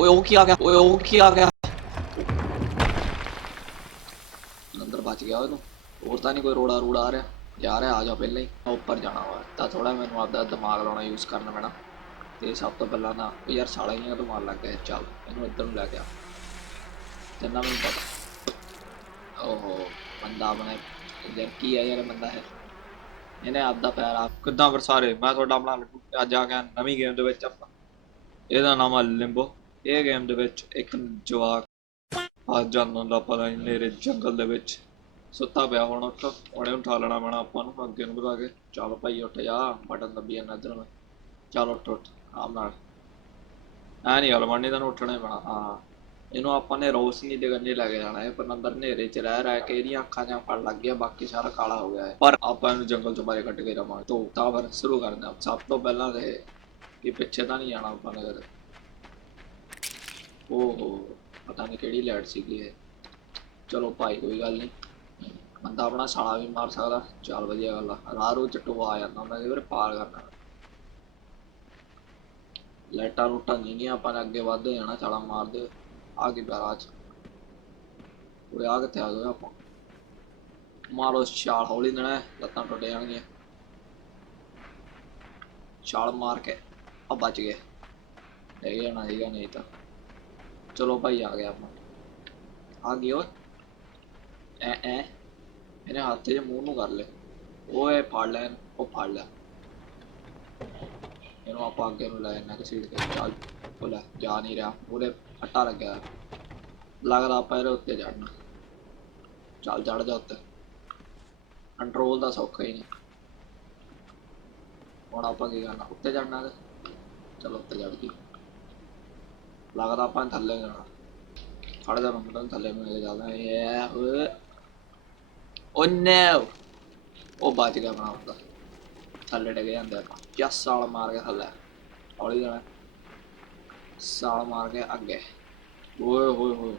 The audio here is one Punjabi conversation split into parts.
ਓਏ ਉਹ ਕੀ ਆ ਗਿਆ? ਓਏ ਉਹ ਕੀ ਆ ਗਿਆ? ਅੰਦਰ ਬਚ ਗਿਆ ਉਹਨੂੰ ਹੋਰ ਤਾਂ ਨਹੀਂ ਕੋਈ ਰੋੜਾ ਰੂੜਾ ਆ ਰਿਹਾ। ਜਾ ਰਿਹਾ, ਆ ਜਾ ਪਹਿਲਾਂ ਹੀ। ਮੈਂ ਉੱਪਰ ਜਾਣਾ ਵਾ। ਤਾਂ ਥੋੜਾ ਮੈਨੂੰ ਆਪਦਾ ਦਿਮਾਗ ਲਾਉਣਾ ਯੂਜ਼ ਕਰਨਾ ਪੈਣਾ। ਤੇ ਸਭ ਤੋਂ ਪਹਿਲਾਂ ਨਾ ਉਹ ਯਾਰ ਸਾਲਾ ਹੀ ਆ ਮਾਰ ਲੱਗ ਗਿਆ। ਚੱਲ, ਇਹਨੂੰ ਇੱਧਰ ਨੂੰ ਲੈ ਗਿਆ ਜਿੰਨਾ ਮੈਨੂੰ ਪਤਾ। ਓਹੋ, ਬੰਦਾ ਬਣੇ ਯਾਰ ਕੀ ਹੈ ਯਾਰ, ਬੰਦਾ ਹੈ ਇਹਨੇ ਆਪਦਾ ਪੈਰ ਆਪ ਕਿੱਦਾਂ ਵਰਸਾਰੇ ਮੈਂ ਤੁਹਾਡਾ ਆਪਣਾ ਅੱਜ ਆ ਗਿਆ ਨਵੀਂ ਗੇਮ ਦੇ ਵਿੱਚ ਆਪਾਂ। ਇਹਦਾ ਨਾਮ ਆ ਲਿੰਬੋ ਇਹ ਗੇਮ ਦੇ ਵਿੱਚ ਇੱਕ ਜਵਾਕ ਆ ਜਾਂਦਾ ਹੁੰਦਾ ਪਤਾ ਨਹੀਂ ਨੇਰੇ ਜੰਗਲ ਦੇ ਵਿੱਚ ਸੁੱਤਾ ਪਿਆ ਹੁਣ ਉੱਠ। ਉਹਨੇ ਉਠਾ ਲੈਣਾ ਪੈਣਾ ਆਪਾਂ ਨੂੰ, ਅੱਗੇ ਨੂੰ ਵਧਾ ਕੇ। ਚੱਲ ਭਾਈ ਉੱਠ ਜਾ, ਬਟਨ ਦੱਬੀ ਜਾਂਦਾ ਇੱਧਰ ਨੂੰ। ਚੱਲ ਉੱਠ ਉੱਠ ਆਮ ਨਾਲ। ਐ ਨਹੀਂ ਗੱਲ ਬਣਨੀ, ਤੈਨੂੰ ਉੱਠਣਾ ਹੀ ਪੈਣਾ। ਹਾਂ। ਇਹਨੂੰ ਆਪਾਂ ਨੇ ਰੋਸ਼ਨੀ ਦੇ ਗੰਨੇ ਲੈ ਜਾਣਾ। ਹੈ ਪਰ ਅੰਦਰ ਹਨੇਰੇ 'ਚ ਰਹਿ ਰਹਿ ਕੇ ਇਹਦੀਆਂ ਅੱਖਾਂ ਜਾਂ ਫੜ ਲੱਗ ਗਿਆ, ਬਾਕੀ ਸਾਰਾ ਕਾਲਾ ਹੋ ਗਿਆ ਹੈ ਪਰ ਆਪਾਂ ਇਹਨੂੰ ਜੰਗਲ 'ਚੋਂ ਬਾਹਰ ਕੱਢ ਕੇ ਰਵਾਂਗੇ। ਤੋਂ ਤਾਂ ਫਿਰ ਸ਼ੁਰੂ ਕਰਦੇ ਹਾਂ ਸਭ ਤੋਂ ਪਹਿਲਾਂ ਤੇ ਕਿ ਪਿੱਛੇ ਤਾਂ ਨਹੀਂ ਜਾਣਾ ਆਪਾਂ ਨੇ ਕਦੇ। ਓਹੋ, ਪਤਾ ਨਹੀਂ ਕਿਹੜੀ ਲਾਈਟ ਸੀਗੀ ਇਹ। ਚਲੋ ਭਾਈ, ਕੋਈ ਗੱਲ ਨਹੀਂ ਬੰਦਾ ਆਪਣਾ ਸਾਲਾ ਵੀ ਮਾਰ ਸਕਦਾ। ਚੱਲ ਵਧੀਆ ਗੱਲ ਆ। ਰਾਹ ਰੋ ਚਟੂ ਆ ਜਾਂਦਾ ਹੁੰਦਾ ਇਹਦੇ ਪਾਰ ਕਰਨਾ ਲਾਈਟਾਂ ਲੂਟਾਂ ਨਹੀਂ ਆਪਾਂ ਨੇ ਅੱਗੇ ਵੱਧਦੇ ਜਾਣਾ ਛਾਲਾ ਮਾਰਦੇ ਆ ਕੀ ਪਿਆ ਚ। ਉਰੇ ਆ ਕਿੱਥੇ ਆ ਗਏ ਆਪਾਂ? ਮਾਰੋ ਛਾਲ ਹੌਲੀ ਦੇਣਾ ਲੱਤਾਂ ਟੁੱਟ ਜਾਣਗੀਆਂ। ਛਾਲ ਮਾਰ ਕੇ ਆ ਬਚ ਗਏ ਇਹ ਜਾਣਾ ਸੀਗਾ ਨਹੀਂ ਤਾਂ। ਚਲੋ ਭਾਈ ਆ ਗਿਆ ਆਪਾਂ। ਆ ਗਿਆ ਓਏ ਐ ਐ। ਇਹਨੇ ਹੱਥ 'ਚ ਮੂੰਹ ਨੂੰ ਕਰ ਲੈ ਓਏ ਫੜ ਲੈ, ਉਹ ਫੜ ਲੈ। ਇਹਨੂੰ ਆਪਾਂ ਅੱਗੇ ਨੂੰ ਲੈ ਜਾਣਾ ਕਿ ਸੀਟ ਚੱਲ, ਉਹ ਲੈ, ਜਾ ਨਹੀਂ ਰਿਹਾ। ਉਹਦੇ ਫੱਟਾ ਲੱਗਿਆ। ਲੱਗਦਾ ਆਪਾਂ ਇਹਦੇ ਉੱਤੇ ਚੜਨਾ ਚੱਲ ਚੜ ਜਾ ਉੱਤੇ। ਕੰਟਰੋਲ ਦਾ ਸੌਖਾ ਹੀ ਨਹੀਂ। ਹੁਣ ਆਪਾਂ ਕੀ ਕਰਨਾ? ਉੱਤੇ ਚੜਨਾ ਤੇ ਚਲੋ, ਉੱਤੇ ਚੜ ਗਈ ਲੱਗਦਾ ਆਪਾਂ ਨੇ ਥੱਲੇ ਜਾਣਾ ਫੜ ਜਾ ਮੈਂ ਤਾਂ ਥੱਲੇ ਨੂੰ ਲੈ ਕੇ ਇਹ ਓਏ ਓ ਨੋ ਉਹ ਬਚ ਗਿਆ ਆਪਣਾ ਹੁੰਦਾ ਥੱਲੇ ਡਿੱਗ ਜਾਂਦੇ ਆਪਾਂ ਜਸ ਸਾਲ ਮਾਰ ਕੇ ਥੱਲੇ ਹੌਲੀ ਜਾਣਾ ਸਾਲ ਮਾਰ ਕੇ ਅੱਗੇ ਓਏ ਹੋਏ ਹੋਏ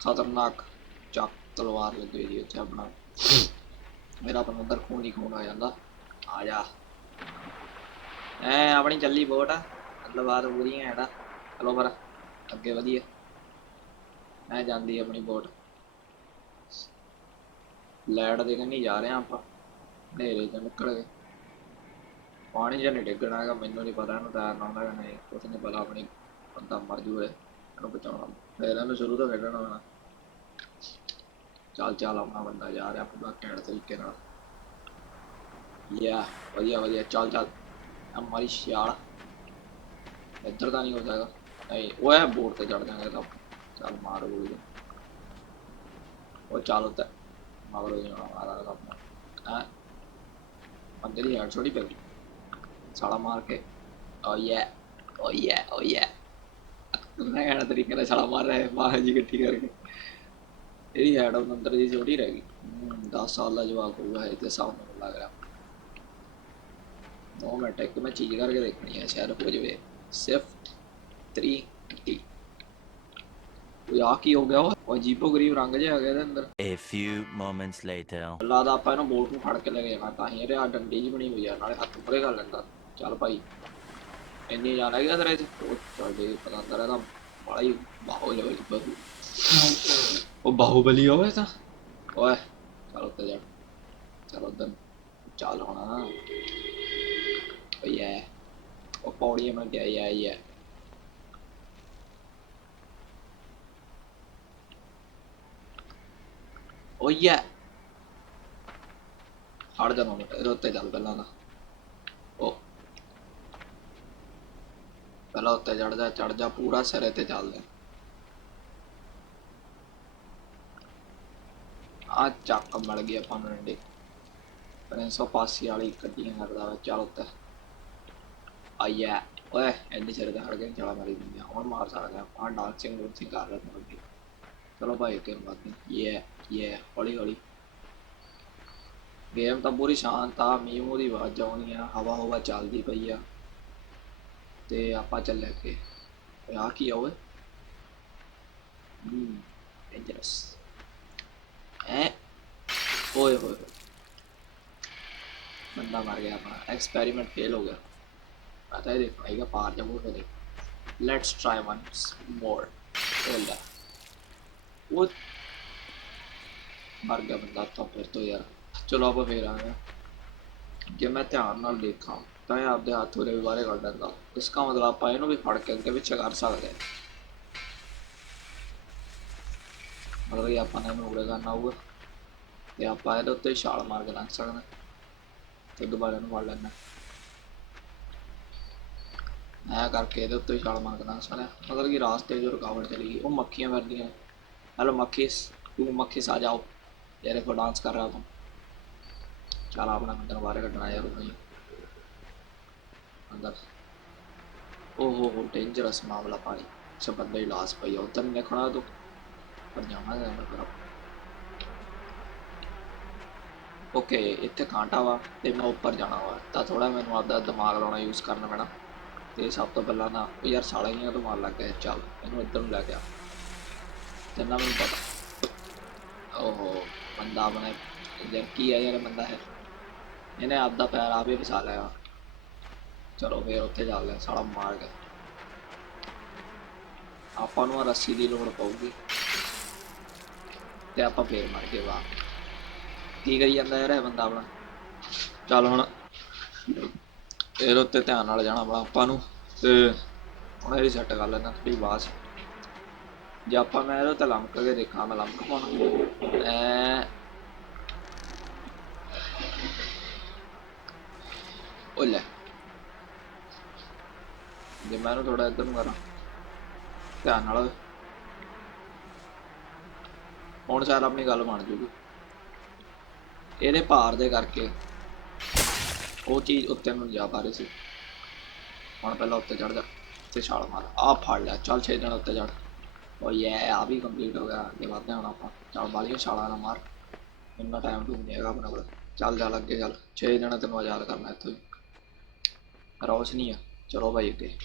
ਖਤਰਨਾਕ ਚੱਕ ਤਲਵਾਰ ਲੱਗੀ ਜੀ ਉੱਥੇ ਆਪਣਾ ਮੇਰਾ ਆਪਣਾ ਅੰਦਰ ਖੂਨ ਹੀ ਖੂਨ ਆ ਜਾਂਦਾ ਆ ਜਾ ਐ ਆਪਣੀ ਚੱਲੀ ਬੋਟ ਤਲਵਾਰ ਪੂਰੀਆਂ ਹੈ ਚਲੋ ਪਰ ਅੱਗੇ ਵਧੀਏ ਮੈਂ ਜਾਂਦੀ ਆਪਣੀ ਬੋਟ। ਲੈਟ ਦੇ ਕੰਨੀ ਜਾ ਰਹੇ ਆ ਆਪਾਂ। ਹਨੇਰੇ ਚ ਨਿਕਲ ਗਏ। ਪਾਣੀ ਜਾਂ ਨਹੀਂ ਡਿੱਗਣਾ ਹੈਗਾ, ਮੈਨੂੰ ਨਹੀਂ ਪਤਾ ਇਹਨੂੰ ਤੈਰਨਾ ਆਉਂਦਾ ਕਿ ਨਹੀਂ। ਕੁਛ ਨਹੀਂ ਪਤਾ ਆਪਣੀ ਬੰਦਾ ਮਰ ਜੂਏ, ਇਹਨੂੰ ਬਚਾਉਣਾ। ਫੇਰ ਇਹਨੂੰ ਸ਼ੁਰੂ ਤੋਂ ਖੇਡਣਾ ਪੈਣਾ। ਚੱਲ ਚੱਲ ਆਪਣਾ ਬੰਦਾ ਜਾ ਰਿਹਾ ਪੂਰਾ ਘੈਂਟ ਤਰੀਕੇ ਨਾਲ। ਯਾ ਵਧੀਆ ਵਧੀਆ। ਚੱਲ ਚੱਲ। ਆ ਮਾਰੀ ਸ਼ਿਆਲ। ਇੱਧਰ ਤਾਂ ਨਹੀਂ ਹੋ ਸਕਦਾ। ਨਹੀਂ ਓਏ ਬੋਰਡ ਤੇ ਚੜ ਜਾਵਾਂਗੇ ਤਾਂ ਚੱਲ ਮਾਰ ਗੋਲੀ ਉਹ ਚੱਲ ਉੱਤੇ। ਮਗਰ ਹੋ ਜਾਣਾ, ਮਾਰਾ ਦਾ ਆਪਣਾ। ਹਾਂ? ਅੰਦਰ ਹੀ ਹੈਡ ਛੋੜੀ ਪੈ ਸਾਲਾ ਮਾਰ ਕੇ ਓ ਯੇ ਓ ਯੇ ਓ ਯੇ ਮੈਂ ਕਹਿਣਾ ਤਰੀਕੇ ਨਾਲ ਛਾਲਾ ਮਾਰ ਰਿਹਾ ਮਾਹ ਜੀ ਇਕੱਠੀ ਕਰਕੇ। ਇਹਦੀ ਹੈਡ ਉਹ ਅੰਦਰ ਦੀ ਛੋਟੀ ਰਹਿ ਗਈ। 10 ਸਾਲ ਦਾ ਜਵਾਕ ਹੋਊਗਾ ਇਹ ਤੇ ਸਾਹਮਣੇ ਲੱਗ ਰਿਹਾ। ਨੋ ਮਿੰਟ, ਇੱਕ ਮੈਂ ਚੀਜ਼ ਕਰਕੇ ਦੇਖਣੀ ਹੈ ਸ਼ਾਇਦ ਹੋ ਜਵੇ। ਸਿਫਟ। 3 ਉਹ ਆ ਕੀ ਹੋ ਗਿਆ? ਉਹ ਅਜੀਬੋ ਗਰੀਬ ਰੰਗ ਜਿਹਾ ਆ ਗਿਆ ਇਹਦੇ ਅੰਦਰ। A few moments later. ਲੱਗਦਾ ਆਪਾਂ ਇਹਨੂੰ ਬੋਟ ਨੂੰ ਫੜ ਕੇ ਲੈ ਕੇ ਜਾਣਾ ਤਾਂ ਹੀ ਇਹਦੇ ਆ ਡੰਡੀ ਜੀ ਬਣੀ ਹੋਈ ਆ ਨਾਲੇ ਹੱਥ ਉੱਪਰੇ ਕਰ ਲੈਂਦਾ। ਚੱਲ ਭਾਈ ਇੰਨੀ ਜਾਣ ਹੈਗਾ ਤੇਰੇ ਚ? ਉਹ ਤੁਹਾਡੇ ਪਤਾ ਅੰਦਰ ਇਹਦਾ ਬੜਾ ਹੀ ਬਾਹੂਬਲੀ ਬਹੂ। ਉਹ ਬਾਹੂਬਲੀ ਹੋਵੇ ਤਾਂ। ਓਏ ਚੱਲ ਉੱਤੇ ਜਾ। ਚੱਲ ਉੱਧਰ ਚੱਲ ਹੁਣ। ਓਏ ਉਹ ਪੌੜੀ ਮੈਂ ਗਿਆ ਯਾ ਯਾ ਓ ਹੜ ਜਾ ਨੋਟ ਇਹਦੇ ਉੱਤੇ ਚੱਲ ਪਹਿਲਾਂ ਤਾਂ ਉਹ ਪਹਿਲਾਂ ਉੱਤੇ ਚੜ ਜਾ ਚੜ ਜਾ ਪੂਰਾ ਸਿਰੇ ਤੇ ਚੱਲਦੇ ਆ ਚੱਕ ਮਿਲ ਗਈ ਆਪਾਂ ਨੂੰ ਡੰਡੇ 385 ਵਾਲੀ ਕੱਢੀਆਂ ਕਰਦਾ ਵਾ ਚੱਲ ਉੱਤੇ ਆਇਆ ਓਏ ਇੰਨੇ ਸਿਰੇ ਤੇ ਹੜ ਗਏ ਚਲਾ ਮਾਰੀ ਦਿੰਦੇ ਹੁਣ ਮਾਰ ਸਕਦੇ ਆਪਾਂ ਡਾਂਸਿੰਗ ਡਾਂਸਿੰਗ ਕਰ ਰਹੇ ਚਲੋ ਭਾਈ ਅੱਗੇ ਵੱਧਦੇ ਯੇ ਯੇ ਹੌਲੀ ਹੌਲੀ ਗੇਮ ਤਾਂ ਪੂਰੀ ਸ਼ਾਂਤ ਆ ਮੀਂਹ ਮੂੰਹ ਦੀ ਆਵਾਜ਼ ਆਉਣੀ ਆ ਹਵਾ ਹਵਾ ਚੱਲਦੀ ਪਈ ਆ ਤੇ ਆਪਾਂ ਚੱਲੇ ਕੇ ਆ ਕੀ ਆ ਓਏ ਹਮ ਡੇਂਜਰਸ ਐ ਓਏ ਹੋਏ ਬੰਦਾ ਮਰ ਗਿਆ ਆਪਣਾ ਐਕਸਪੈਰੀਮੈਂਟ ਫੇਲ ਹੋ ਗਿਆ ਪਤਾ ਹੀ ਦੇਖਣਾ ਹੈਗਾ ਪਾਰ ਜਾਊਗਾ ਕਦੇ ਲੈਟਸ ਟਰਾਈ ਵਨ ਮੋਰ ਲੈ ਉਹ ਮਰ ਗਿਆ ਬੰਦਾ ਤਾਂ ਫਿਰ ਤੋਂ ਯਾਰ। ਚਲੋ ਆਪਾਂ ਫੇਰ ਆਏ ਗਏ। ਜੇ ਮੈਂ ਧਿਆਨ ਨਾਲ ਦੇਖਾਂ, ਤਾਂ ਇਹ ਆਪਦੇ ਹੱਥ ਉਹਦੇ ਵੀ ਬਾਹਰੇ ਕੱਢ ਦਿੰਦਾ ਇਸਕਾ ਮਤਲਬ ਆਪਾਂ ਇਹਨੂੰ ਵੀ ਫੜ ਕੇ ਅੱਗੇ ਪਿੱਛੇ ਕਰ ਸਕਦੇ ਹਾਂ। ਮਤਲਬ ਇਹ ਆਪਾਂ ਨੇ ਇਹਨੂੰ ਉਰੇ ਕਰਨਾ ਹੋਊਗਾ। ਤੇ ਆਪਾਂ ਇਹਦੇ ਉੱਤੇ ਛਾਲ ਮਾਰ ਕੇ ਲੰਘ ਸਕਦੇ ਹਾਂ। ਤੇ ਦੁਬਾਰਾ ਇਹਨੂੰ ਫੜ ਲੈਣਾ ਐ ਕਰਕੇ ਇਹਦੇ ਉੱਤੇ ਛਾਲ ਮਾਰ ਕੇ ਲੰਘ ਸਕਦੇ ਹਾਂ। ਮਤਲਬ ਕਿ ਰਾਸਤੇ 'ਚ ਜੋ ਰੁਕਾਵਟ ਚਲੀ ਗਈ। ਉਹ ਮੱਖੀਆਂ ਫਿਰਦੀਆਂ। हेलो मक्खीस तू मक्खीस आ जाओ तेरे को डांस कर रहा तुम चल अपना अंदर बाहर कटना यार नहीं अंदर ओहो हो डेंजरस मामला पानी सब बंदे ही लाश पई उधर नहीं देखना तू पर जाना है अंदर तरफ ਓਕੇ ਇੱਥੇ ਕਾਂਟਾ ਵਾ ਤੇ ਮੈਂ ਉੱਪਰ ਜਾਣਾ ਵਾ ਤਾਂ ਥੋੜਾ ਮੈਨੂੰ ਆਪਦਾ ਦਿਮਾਗ ਲਾਉਣਾ ਯੂਜ਼ ਕਰਨਾ ਪੈਣਾ ਤੇ ਸਭ ਤੋਂ ਪਹਿਲਾਂ ਨਾ ਉਹ ਯਾਰ ਸਾਲਾ ਹੀ ਆ ਤੋਂ ਮਾਰ ਲੱਗ ਗਿਆ ਚੱਲ ਇਹਨੂੰ ਇੱਧਰ ਨੂੰ ਲੈ ਗਿਆ ਤੈਨਾਂ ਮੈਨੂੰ ਪਤਾ ਓਹੋ ਬੰਦਾ ਆਪਣੇ ਯਾਰ ਕੀ ਹੈ ਯਾਰ ਬੰਦਾ ਹੈ। ਇਹਨੇ ਆਪਦਾ ਪੈਰ ਆਪੇ ਫਸਾ ਲਿਆ। ਚਲੋ ਫੇਰ ਉੱਥੇ ਚੱਲਦੇ ਹਾਂ, ਸਾਲਾ ਮਾਰ ਗਿਆ। ਆਪਾਂ ਨੂੰ ਰੱਸੀ ਦੀ ਲੋੜ ਪਊਗੀ। ਤੇ ਆਪਾਂ ਫੇਰ ਮਰ ਗਏ ਵਾਹ ਕੀ ਕਰੀ ਜਾਂਦਾ ਯਾਰ ਇਹ ਬੰਦਾ ਆਪਣਾ? ਚੱਲ ਹੁਣ ਇਹਦੇ ਉੱਤੇ ਧਿਆਨ ਨਾਲ ਜਾਣਾ ਆਪਣਾ ਆਪਾਂ ਨੂੰ। ਤੇ ਹੁਣ ਇਹ ਸੈੱਟ ਕਰ ਲੈਂਦਾ ਥੋੜੀ ਬਾਸ ਜੇ ਆਪਾਂ ਮੈਂ ਇਹਦੇ ਉੱਤੇ ਲੰਮਕ ਕੇ ਦੇਖਾਂ, ਮੈਂ ਲੰਮਕ ਪਾਉਣਾ। ਉਹ ਲੈ। ਜੇ ਮੈਂ ਇਹਨੂੰ ਥੋੜਾ ਇੱਧਰ ਨੂੰ ਕਰਾਂ। ਧਿਆਨ ਨਾਲ ਹੁਣ ਸ਼ਾਇਦ ਆਪਣੀ ਗੱਲ ਬਣ ਜੂਗੀ। ਇਹਦੇ ਭਾਰ ਦੇ ਕਰਕੇ ਉਹ ਚੀਜ਼ ਉੱਤੇ ਨੂੰ ਜਾ ਪਾ ਰਹੀ ਸੀ। ਹੁਣ ਪਹਿਲਾਂ ਉੱਤੇ ਚੜ ਜਾ ਤੇ ਛਾਲ ਮਾਰ। ਆ ਫੜ ਲਿਆ ਚੱਲ ਛੇ ਦਿਨ ਉੱਤੇ ਚੜ ਉਹ ਯੇ ਆ ਵੀ ਕੰਪਲੀਟ ਹੋ ਗਿਆ, ਅੱਗੇ ਵਧਦੇ ਹੁਣ ਆਪਾਂ। ਚੱਲ ਬਾਲੀਆਂ ਛਾਲਾਂ ਨਾ ਮਾਰ। ਇੰਨਾ ਟਾਈਮ ਟੂ ਨਹੀਂ ਹੈਗਾ ਆਪਣੇ ਕੋਲ। ਚੱਲ ਚੱਲ, ਅੱਗੇ ਚੱਲ। ਛੇ ਦਿਨ ਤੈਨੂੰ ਆਜ਼ਾਦ ਕਰਨਾ ਇੱਥੋਂ ਰੌਸ਼ਨੀ ਆ। ਚਲੋ ਭਾਈ ਅੱਗੇ।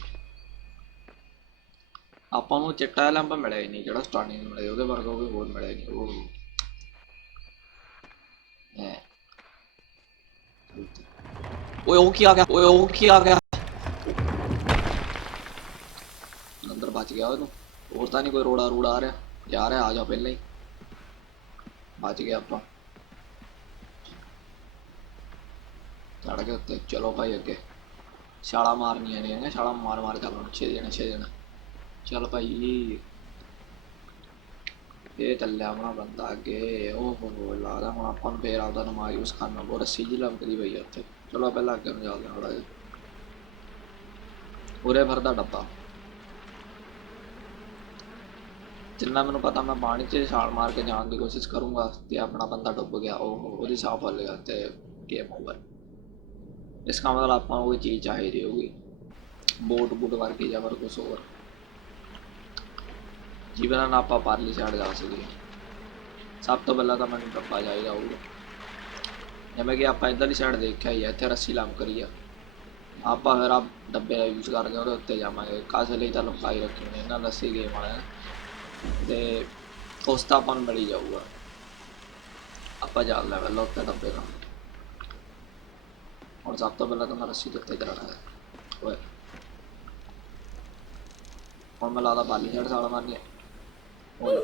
ਆਪਾਂ ਨੂੰ ਚਿੱਟਾ ਲੈਂਪ ਮਿਲਿਆ ਹੀ ਨਹੀਂ, ਜਿਹੜਾ ਸਟਾਰਟਿੰਗ ਨੂੰ ਮਿਲਿਆ ਉਹਦੇ ਵਰਗਾ ਕੋਈ ਹੋਰ ਮਿਲਿਆ ਹੀ ਨਹੀਂ। ਉਹ ਓਏ, ਉਹ ਕੀ ਆ ਗਿਆ? ਓਏ, ਉਹ ਕੀ ਆ ਗਿਆ? ਅੰਦਰ ਬਚ ਗਿਆ ਉਹਨੂੰ ਹੋਰ ਤਾਂ ਨਹੀਂ ਕੋਈ ਰੋੜਾ ਰੂੜਾ ਆ ਰਿਹਾ। ਜਾ ਰਿਹਾ, ਆ ਜਾ ਪਹਿਲਾਂ ਹੀ। ਬਚ ਗਿਆ ਆਪਾਂ। ਚੜ ਗਏ ਉੱਤੇ। ਚਲੋ ਭਾਈ ਅੱਗੇ। ਛਾਲਾ ਮਾਰਨੀਆਂ ਨੇ ਨਾ ਛਾਲਾ ਮਾਰ ਮਾਰ ਚੱਲਣਾ ਛੇ ਜਣੇ ਛੇ ਜਣੇ। ਚੱਲ ਭਾਈ। ਇਹ ਚੱਲਿਆ ਆਪਣਾ ਬੰਦਾ ਅੱਗੇ। ਉਹ ਹੋ ਹੋ ਹੁਣ ਆਪਾਂ ਨੂੰ ਫੇਰ ਆਪਦਾ ਨਮਾ ਯੂਜ਼ ਕਰਨਾ ਬਹੁਤ ਰੱਸੀ ਜਿਹੀ ਲੰਕਦੀ ਪਈ ਆ ਉੱਥੇ। ਚਲੋ ਪਹਿਲਾਂ ਅੱਗੇ ਨੂੰ ਚੱਲਦੇ ਥੋੜਾ ਜਿਹਾ। ਉਰੇ ਭਰਦਾ ਡੱਬਾ। ਜਿੰਨਾ ਮੈਨੂੰ ਪਤਾ ਮੈਂ ਪਾਣੀ 'ਚ ਛਾਲ ਮਾਰ ਕੇ ਜਾਣ ਦੀ ਕੋਸ਼ਿਸ਼ ਕਰੂੰਗਾ ਤੇ ਆਪਣਾ ਬੰਦਾ ਡੁੱਬ ਗਿਆ, ਉਹ ਉਹਦੀ ਸਾਹ ਫੁੱਲ ਤੇ ਗੇਮ ਓਵਰ ਇਸਕਾ ਮਤਲਬ ਆਪਾਂ ਨੂੰ ਚੀਜ਼ ਚਾਹੀਦੀ ਹੋਊਗੀ। ਬੋਟ ਬੂਟ ਵਰਗੀ ਜਾਂ ਫਿਰ ਕੁਛ ਹੋਰ। ਜਿਹਦੇ ਨਾਲ ਆਪਾਂ ਪਰਲੀ ਸਾਈਡ ਜਾ ਸਕੀਏ। ਸਭ ਤੋਂ ਪਹਿਲਾਂ ਤਾਂ ਮੈਨੂੰ ਡੱਬਾ ਚਾਹੀਦਾ ਹੋਊਗਾ। ਜਿਵੇਂ ਕਿ ਆਪਾਂ ਇੱਧਰਲੀ ਸਾਈਡ ਦੇਖਿਆ ਹੀ ਹੈ ਇੱਥੇ ਰੱਸੀ ਲੰਮ ਕਰੀ ਆ। ਆਪਾਂ ਫਿਰ ਆ ਡੱਬੇ ਦਾ ਯੂਜ਼ ਕਰਕੇ ਉਹਦੇ ਉੱਤੇ ਜਾਵਾਂਗੇ। ਕਾਸੇ ਲਈ ਤਾਂ ਲੰਬਾਈ ਰੱਖੀ ਹੋਣੀ ਇਹਨਾਂ ਲੱਸੀ ਗੇਮ ਵਾਲਿਆਂ ਤੇ ਉਸ ਤਾਂ ਮਿਲ ਜਾਊਗਾ। ਆਪਾਂ ਜਾ ਲੈਵਲ ਉੱਤੇ ਡੱਬੇ ਦਾ ਹੁਣ ਸਭ ਤੋਂ ਪਹਿਲਾਂ ਤਾਂ ਮੈਂ ਰੱਸੀ ਦੇ ਉੱਤੇ ਚੜਾਣਾ ਹੈ। ਓਏ। ਹੁਣ ਮੈਂ ਲਾਦਾ ਪਾਲੀ ਸਾਈਡ ਸਾਲ ਮਾਰਨੀ ਓਏ।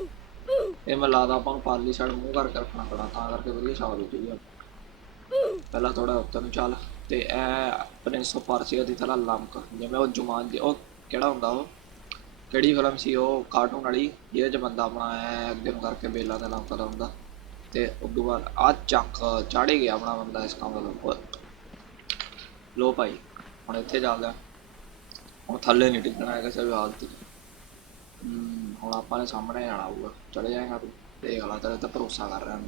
ਇਹ ਮੈਂ ਲਾਦਾ ਆਪਾਂ ਨੂੰ ਪਾਲੀ ਸਾਈਡ ਮੂੰਹ ਕਰਕੇ ਰੱਖਣਾ ਪੜਾ ਤਾਂ ਕਰਕੇ ਵਧੀਆ ਛਾਲ ਹੋ ਜੂਗੀ ਪਹਿਲਾਂ ਥੋੜਾ ਉੱਤੇ ਨੂੰ ਚੱਲ, ਤੇ ਇਹ ਆਪਣੇ ਆਫ ਪਰਸੀਆ ਦੀ ਤਰ੍ਹਾਂ ਲੰਮਕ, ਜਿਵੇਂ ਉਹ ਜੁਮਾਨ ਦੀ, ਉਹ ਕਿਹੜਾ ਹੁੰਦਾ ਉਹ? ਕਿਹੜੀ ਫਿਲਮ ਸੀ ਉਹ ਕਾਰਟੂਨ ਵਾਲੀ ਜਿਹਦੇ ਚ ਬੰਦਾ ਆਪਣਾ ਐ ਅੱਗੇ ਨੂੰ ਕਰਕੇ ਬੇਲਾ ਤੇ ਲੰਮਕਦਾ ਹੁੰਦਾ। ਤੇ ਉਦੋਂ ਬਾਅਦ ਆ ਚੱਕ ਚਾੜੇ ਗਿਆ ਆਪਣਾ ਬੰਦਾ ਇਸ ਕੰਮ ਵੱਲੋਂ ਲੋ ਭਾਈ ਹੁਣ ਇੱਥੇ ਚੱਲਦਾ ਹੁਣ ਥੱਲੇ ਨਹੀਂ ਡਿੱਗਣਾ ਹੈਗਾ ਕਿਸੇ ਵੀ ਹਾਲਤ ਹਮ, ਹੁਣ ਆਪਾਂ ਨੇ ਸਾਹਮਣੇ ਆਣਾ ਹੋਊਗਾ। ਚਲੇ ਜਾਏਗਾ ਤੂੰ। ਦੇਖ ਤੇਰੇ ਤੇ ਭਰੋਸਾ ਕਰ ਰਿਹਾ ਮੈਂ।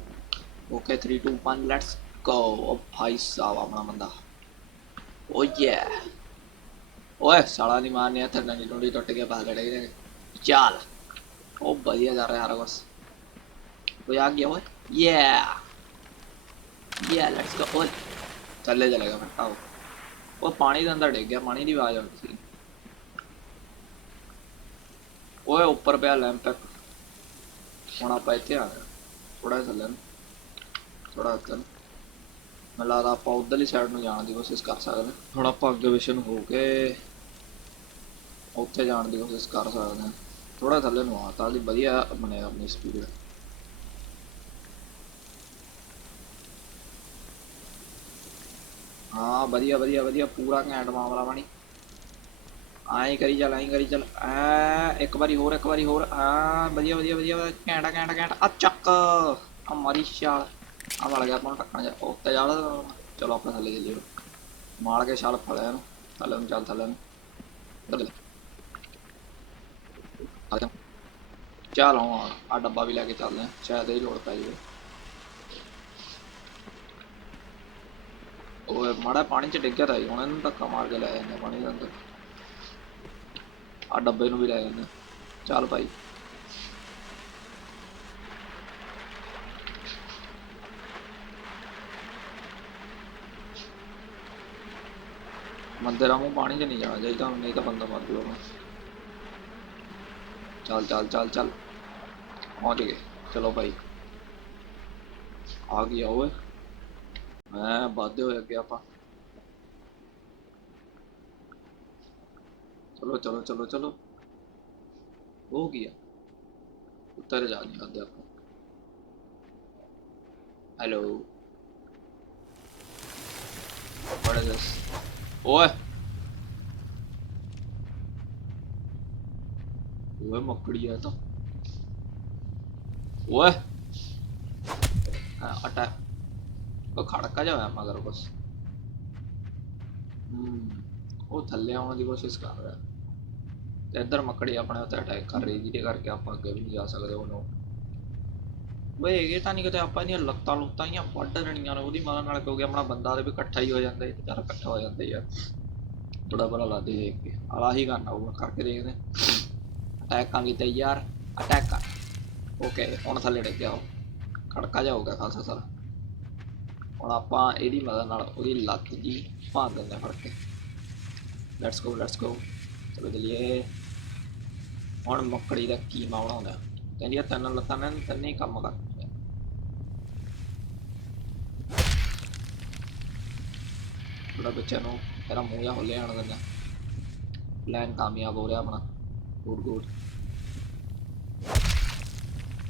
ਓਕੇ 3 2 1 ਲੈਟਸ ਗੋ ਉਹ ਭਾਈ ਸਾਹਿਬ ਆਪਣਾ ਬੰਦਾ। oh ਓ ਯੇ ਓਏ ਸਾਲਾ ਨਹੀਂ ਮਾਰਨੇ ਇੱਥੇ ਡੰਡੀ ਡੁੰਡੀ ਟੁੱਟ ਕੇ ਬਾਹਰ ਲੜੇ ਚੱਲ। ਉਹ ਵਧੀਆ ਜਾ ਰਿਹਾ ਯਾਰ ਬਸ ਕੋਈ ਆ ਗਿਆ ਓਏ? ਯੇ ਯੇ ਲੈਟਸ ਗੋ ਓਏ ਚੱਲੇ ਚਲੇਗਾ ਮੈਂ ਆਓ ਉਹ ਪਾਣੀ ਦੇ ਅੰਦਰ ਡਿੱਗ ਗਿਆ, ਪਾਣੀ ਦੀ ਆਵਾਜ਼ ਆਉਂਦੀ ਸੀ। ਓਏ, ਉੱਪਰ ਪਿਆ ਲੈਂਪ ਹੁਣ ਆਪਾਂ ਇੱਥੇ ਆ ਗਏ। ਥੋੜਾ ਜਿਹਾ ਥੱਲੇ ਨੂੰ। ਥੋੜਾ ਉੱਤੇ ਮੈਨੂੰ ਲੱਗਦਾ ਆਪਾਂ ਉਧਰਲੀ ਸਾਈਡ ਨੂੰ ਜਾਣ ਦੀ ਕੋਸ਼ਿਸ਼ ਕਰ ਸਕਦੇ ਹੁਣ ਆਪਾਂ ਅੱਗੇ ਵਿਸ਼ੇ ਹੋ ਕੇ ਉੱਥੇ ਜਾਣ ਦੀ ਕੋਸ਼ਿਸ਼ ਕਰ ਸਕਦੇ ਹਾਂ। ਥੋੜਾ ਥੱਲੇ ਨੂੰ ਆ ਤਾਂ ਕਿ ਵਧੀਆ ਬਣੇ ਆਪਣੀ ਸਪੀਡ ਹਾਂ ਵਧੀਆ ਵਧੀਆ ਵਧੀਆ ਪੂਰਾ ਘੈਂਟ ਮਾਮਲਾ ਬਣੀ। ਆਈ ਕਰੀ ਚੱਲ ਆਈ ਕਰੀ ਚੱਲ ਆ ਇੱਕ ਵਾਰੀ ਹੋਰ ਇੱਕ ਵਾਰੀ ਹੋਰ ਆ ਵਧੀਆ ਵਧੀਆ ਵਧੀਆ ਵਧੀਆ, ਘੈਂਟਾ ਘੈਂਟਾ ਘੈਂਟਾ ਆ ਚੱਕ। ਆ ਮਾਰੀ ਛਾਲ ਆ ਮਲ ਗਿਆ ਆਪਾਂ ਨੂੰ ਜਾ ਉੱਤੇ ਜਾ ਚਲੋ ਆਪਾਂ ਥੱਲੇ ਚੱਲੀਏ। ਮਾਰ ਕੇ ਛਾਲ ਫੜਿਆ ਇਹਨੂੰ ਥੱਲੇ ਨੂੰ ਚੱਲ ਥੱਲੇ ਨੂੰ। ਇੱਧਰ ਲੈ। ਆ ਚੱਲ ਆ ਡੱਬਾ ਵੀ ਲੈ ਕੇ ਚੱਲਦੇ ਆ ਸ਼ਾਇਦ ਇਹ ਲੋੜ ਪੈ ਜਾਵੇ। ਓਏ, ਮਾੜਾ ਪਾਣੀ ਚ ਡਿੱਗਿਆ ਤਾਂ ਹੁਣ ਇਹਨੂੰ ਧੱਕਾ ਮਾਰ ਕੇ ਲੈ ਜਾਂਦੇ ਪਾਣੀ ਦੇ ਅੰਦਰ। ਆ ਡੱਬੇ ਨੂੰ ਵੀ ਲੈ ਜਾਂਦੇ ਚੱਲ ਭਾਈ। ਮੰਦਿਰਾਂ ਨੂੰ ਪਾਣੀ 'ਚ ਨਹੀਂ ਜਾਣਾ ਚਾਹੀਦਾ, ਨਹੀਂ ਤਾਂ ਬੰਦਾ ਮਰ ਜੂਗਾ। ਚੱਲ ਚੱਲ ਚੱਲ ਚੱਲ। ਪਹੁੰਚ ਗਏ। ਚਲੋ ਭਾਈ। ਆ ਗਿਆ ਓਏ। ਮੈਂ ਵਾਧੇ ਹੋਏ ਅੱਗੇ ਆਪਾਂ। ਚਲੋ ਚਲੋ ਚਲੋ ਚਲੋ। ਹੋ ਗਿਆ। ਉੱਤਰ ਜਾ ਨਹੀਂ ਸਕਦੇ ਆਪਾਂ। ਹੈਲੋ what is ਓਏ। ਓਏ ਮੱਕੜੀ ਆ ਤਾਂ। ਓਏ। ਅਟਾ ਉਹ ਖੜਕਾ ਜਾ ਹੋਇਆ ਮਗਰ ਬਸ। ਉਹ ਥੱਲੇ ਆਉਣ ਦੀ ਕੋਸ਼ਿਸ਼ ਕਰ ਰਿਹਾ। ਤੇ ਇੱਧਰ ਮੱਕੜੀ ਆਪਣੇ ਉੱਤੇ ਅਟੈਕ ਕਰ ਰਹੀ, ਜਿਹਦੇ ਕਰਕੇ ਆਪਾਂ ਅੱਗੇ ਵੀ ਨਹੀਂ ਜਾ ਸਕਦੇ ਉਹਨੂੰ। ਓਏ, ਇਹ ਤਾਂ ਨਹੀਂ ਕਿਤੇ ਆਪਾਂ ਇਹਦੀਆਂ ਲੱਤਾਂ ਲੁੱਤਾਂ ਹੀ ਵੱਢ ਰਣੀਆਂ ਨੇ, ਉਹਦੀ ਮਦਦ ਨਾਲ ਕਿਉਂਕਿ ਆਪਣਾ ਬੰਦਾ ਤੇ ਵੀ ਇਕੱਠਾ ਹੀ ਹੋ ਜਾਂਦਾ, ਇਹ ਚਾਰ ਇਕੱਠਾ ਹੋ ਜਾਂਦਾ ਯਾਰ ਬੜਾ ਬੜਾ ਲੱਗਦਾ ਦੇਖ ਕੇ। ਆਲਾ ਹੀ ਕਰਨਾ ਉਹ ਕਰਕੇ ਦੇਖਦੇ ਅਟੈਕ ਕਰਨ ਲਈ ਤਿਆਰ। ਅਟੈਕ ਕਰ। ਓਕੇ ਹੁਣ ਥੱਲੇ ਡਿੱਗ ਗਿਆ ਉਹ। ਖੜਕਾ ਜਾ ਹੋ ਗਿਆ ਖਾਲਸਾ ਸਰ ਹੁਣ ਆਪਾਂ ਇਹਦੀ ਮਦਦ ਨਾਲ ਉਹਦੀ ਲੱਤ ਜੀ ਭਾਂ ਦਿੰਦੇ ਫੜ ਕੇ। ਲੈਟਸ ਗੋ ਲੈਟਸ ਗੋ ਚਲੋ ਚਲੀਏ। ਹੁਣ ਮੱਕੜੀ ਦਾ ਕੀ ਮਾਉਣਾ ਹੁੰਦਾ? ਕਹਿੰਦੀ ਆ, ਤਿੰਨ ਲੱਤਾਂ ਨੇ, ਤਿੰਨੇ ਕੰਮ ਕਰਦੀਆਂ ਬੜਾ ਬੱਚਾ ਨੂੰ ਤੇਰਾ ਮੂੰਹ ਜਾਂ ਹੁੱਲੇ ਆਣ ਦਿੰਦਾ ਪਲਾਨ ਕਾਮਯਾਬ ਹੋ ਰਿਹਾ ਆਪਣਾ। ਗੁੱਡ ਗੁੱਡ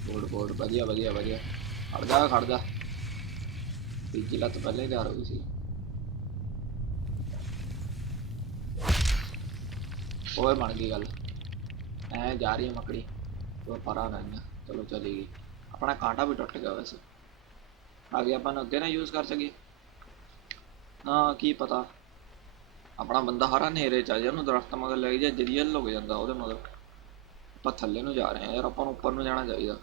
ਗੁੱਡ ਗੁੱਡ ਵਧੀਆ ਵਧੀਆ ਵਧੀਆ। ਖੜ ਜਾ ਖੜ ਜਾ। ਤੀਜੀ ਲੱਤ ਪਹਿਲਾਂ ਹੀ ਤਿਆਰ ਸੀ। ਓਏ, ਬਣ ਗਈ ਗੱਲ। ਐ ਜਾ ਰਹੀ ਹੈ ਮੱਕੜੀ। ਉਹ ਪਰਾ ਨਹੀਂ ਚਲੋ, ਚਲੀ ਗਈ। ਆਪਣਾ ਕਾਂਟਾ ਵੀ ਟੁੱਟ ਗਿਆ ਵੈਸੇ। ਆਗੇ ਆਪਾਂ ਨੂੰ ਅੱਗੇ ਨਾ ਯੂਜ਼ ਕਰ ਸਕੀਏ। ਨਾ, ਕੀ ਪਤਾ। ਆਪਣਾ ਬੰਦਾ ਹਰਾ ਨੇਰੇ ਚ ਆ ਜਾ, ਉਹਨੂੰ ਦਰਖਤ ਮਗਰ ਲੈ ਜਾ ਜਰੀਅਲ ਲੁਕ ਜਾਂਦਾ ਉਹਦੇ ਮਗਰ। ਆਪਾਂ ਥੱਲੇ ਨੂੰ ਜਾ ਰਹੇ ਹਾਂ ਯਾਰ, ਆਪਾਂ ਨੂੰ ਉੱਪਰ ਨੂੰ ਜਾਣਾ ਚਾਹੀਦਾ।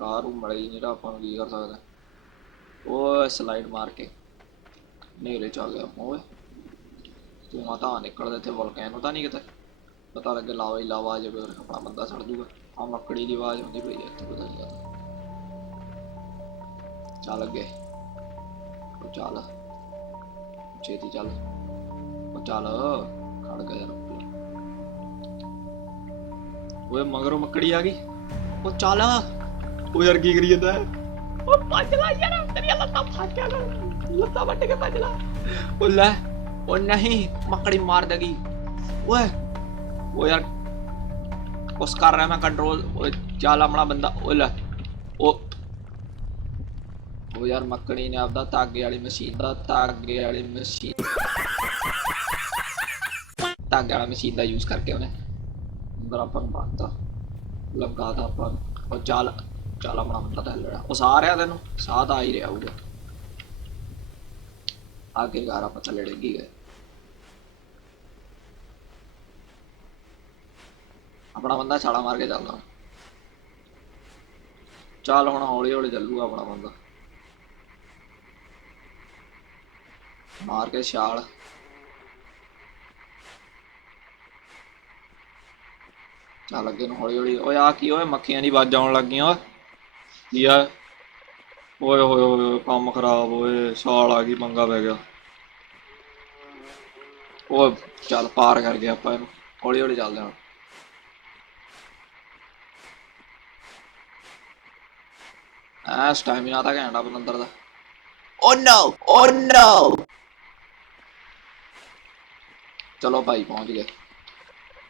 ਰਾਹ ਰੂ ਮੜੇ ਹੀ ਨਹੀਂ ਆਪਾਂ ਨੂੰ ਕੀ ਕਰ ਸਕਦਾ। ਉਹ ਸਲਾਈਡ ਮਾਰ ਕੇ ਨੇਰੇ ਚ ਆ ਗਿਆ ਓਏ। ਤੂੰ ਆ ਤਾਂ ਨਿਕਲਦਾ ਇੱਥੇ ਵਲਕੈਨੋ ਤਾਂ ਨਹੀਂ ਕਿਤੇ। ਪਤਾ ਲੱਗੇ ਲਾਵਾ ਹੀ ਲਾਵਾ ਆ ਜਾਵੇ ਆਪਣਾ ਬੰਦਾ ਸੜ ਜੂਗਾ। ਆ ਮੱਕੜੀ ਦੀ ਆਵਾਜ਼ ਆਉਂਦੀ ਪਈ ਹੈ, ਇੱਥੇ ਪਤਾ ਨਹੀਂ ਲੱਗਦਾ ਚੱਲ ਅੱਗੇ। ਚੱਲ। ਛੇਤੀ ਚੱਲ। ਚੱਲ ਖੜ ਗਿਆ ਯਾਰ ਓਏ ਮਗਰੋਂ ਮੱਕੜੀ ਆ ਗਈ ਉਹ ਚੱਲ ਉਹ ਯਾਰ ਕੀ ਕਰੀ ਜਾਂਦਾ ਉਹ ਭੱਜ ਲੈ ਯਾਰ ਤੇਰੀਆਂ ਲੱਤਾਂ ਫੜ ਕੇ ਲੱਤਾਂ ਵੱਟ ਕੇ ਭੱਜ ਲੈ ਉਹ ਲੈ ਉਹ ਨਹੀਂ ਮੱਕੜੀ ਮਾਰ ਦੇਗੀ ਓਏ ਉਹ ਯਾਰ ਉਸ ਕਰ ਰਿਹਾ ਮੈਂ ਕੰਟਰੋਲ ਉਹ ਚੱਲ ਆਪਣਾ ਬੰਦਾ ਉਹ ਲੈ ਉਹ ਉਹ ਯਾਰ ਮੱਕੜੀ ਨੇ ਆਪਦਾ ਤਾਗੇ ਵਾਲੀ ਮਸ਼ੀਨ ਦਾ ਤਾਗੇ ਵਾਲੀ ਮਸ਼ੀਨ ਤਾਗੇ ਵਾਲੀ ਮਸ਼ੀਨ ਦਾ ਯੂਜ਼ ਕਰਕੇ ਉਹਨੇ ਅੰਦਰ ਆਪਾਂ ਨੂੰ ਆਪਾਂ ਉਹ ਚੱਲ ਚੱਲ ਆਪਣਾ ਬੰਦਾ ਤਾਂ ਹਿੱਲ ਉਹ ਸਾਹ ਰਿਹਾ ਤੈਨੂੰ? ਸਾਹ ਤਾਂ ਆ ਹੀ ਰਿਹਾ ਹੋਊਗਾ। ਆਗੇ ਘਰ ਆਪਾਂ ਥੱਲੇ ਗਏ। ਆਪਣਾ ਬੰਦਾ ਛਾਲਾ ਮਾਰ ਕੇ ਚੱਲਦਾ। ਚੱਲ ਹੁਣ ਹੌਲੀ ਹੌਲੀ ਚੱਲੂਗਾ ਆਪਣਾ ਬੰਦਾ। ਮਾਰ ਕੇ ਛਾਲ। ਚੱਲ ਅੱਗੇ ਨੂੰ ਹੌਲੀ ਹੌਲੀ। ਓਏ ਆ ਕੀ ਓਏ ਮੱਖੀਆਂ ਦੀ ਆਵਾਜ਼ ਆਉਣ ਲੱਗੀਆਂ ਓਏ ਕੀ ਆ ਓਏ ਹੋਏ ਹੋਏ ਕੰਮ ਖਰਾਬ ਓਏ ਛਾਲ ਆ ਗਈ ਮੰਗਾ ਪੈ ਗਿਆ। ਓਏ ਚੱਲ ਪਾਰ ਕਰ ਗਿਆ ਆਪਾਂ ਇਹਨੂੰ। ਹੌਲੀ ਹੌਲੀ ਚੱਲਦੇ ਹਾਂ। ਆ ਸਟੈਮਿਨਾ ਤਾਂ ਘੈਂਟਾ ਬੰਦਰ ਦਾ। ਓ ਨੋ ਓ ਨੋ ਚਲੋ ਭਾਈ ਪਹੁੰਚ ਗਏ।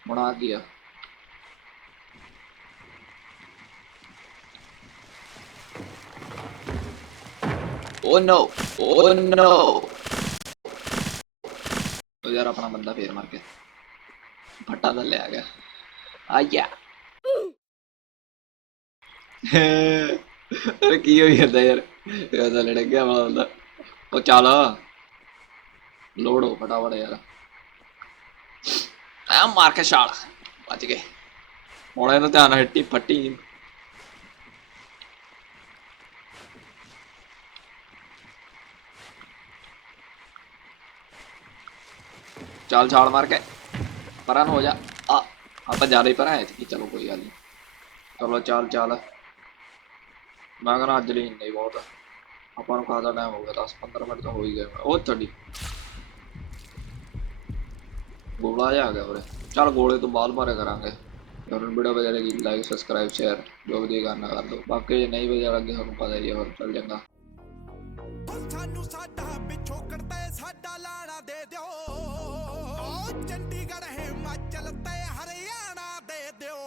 ਹੁਣ ਆ ਗਿਆ ਓ ਨੋ ਓ ਨੋ। ਉਹ ਯਾਰ ਆਪਣਾ ਬੰਦਾ ਫੇਰ ਮਾਰ ਕੇ ਫੱਟਾ ਤਾਂ ਲਿਆ ਗਿਆ। ਆਇਆ ਅਰੇ ਕੀ ਹੋਈ ਜਾਂਦਾ ਯਾਰ? ਇਹ ਤਾਂ ਲੜ ਗਿਆ ਵਾਲਾ ਉਹ ਚੱਲ। ਲੋੜੋ ਫਟਾਫਟ ਯਾਰ। ਆ ਮਾਰ ਕੇ ਛਾਲ। ਵੱਜ ਗਏ। ਹੁਣ ਇਹਨੂੰ ਧਿਆਨ ਨਾਲ ਫੱਟੀ ਚੱਲ ਛਾਲ ਮਾਰ ਕੇ। ਪਰਾਂ ਹੋ ਜਾ। ਆ, ਆਪਾਂ ਜ਼ਿਆਦਾ ਹੀ ਪਰਾਂ ਹੈ ਕਿ ਚਲੋ ਕੋਈ ਗੱਲ ਨਹੀਂ ਚਲੋ ਚੱਲ ਚੱਲ ਮੈਂ ਕਹਿੰਦਾ ਅੱਜ ਲਈ ਨਹੀਂ ਬਹੁਤ। ਆਪਾਂ ਨੂੰ ਖਾਦਾ ਟਾਈਮ ਹੋ ਗਿਆ? 10 15 ਮਿੰਟ ਤਾਂ ਹੋ ਹੀ ਗਏ। ਉਹ ਛੱਡੀ ਗੋਲਾ ਜਿਹਾ ਗਿਆ ਉਰੇ। ਚੱਲ ਗੋਲੇ ਤੋਂ ਬਾਅਦ ਮਾਰੇ ਕਰਾਂਗੇ। ਤੁਹਾਨੂੰ ਵੀਡੀਓ ਵਧੀਆ ਲੱਗੀ ਲਾਈਕ ਸਬਸਕ੍ਰਾਈਬ ਸ਼ੇਅਰ ਜੋ ਵੀ ਕਰਨਾ ਕਰ ਦਿਓ ਬਾਕੀ ਜੇ ਨਹੀਂ ਵਧੀਆ ਲੱਗੇ, ਤੁਹਾਨੂੰ ਪਤਾ ਹੀ ਹੈ ਹੋਰ। ਚੱਲ ਜਾਂਗਾ ਸਾਨੂੰ ਸਾਡਾ ਪਿਛੋਕੜ ਤੇ ਸਾਡਾ ਲਾਣਾ ਦੇ ਦਿਓ। ਉਹ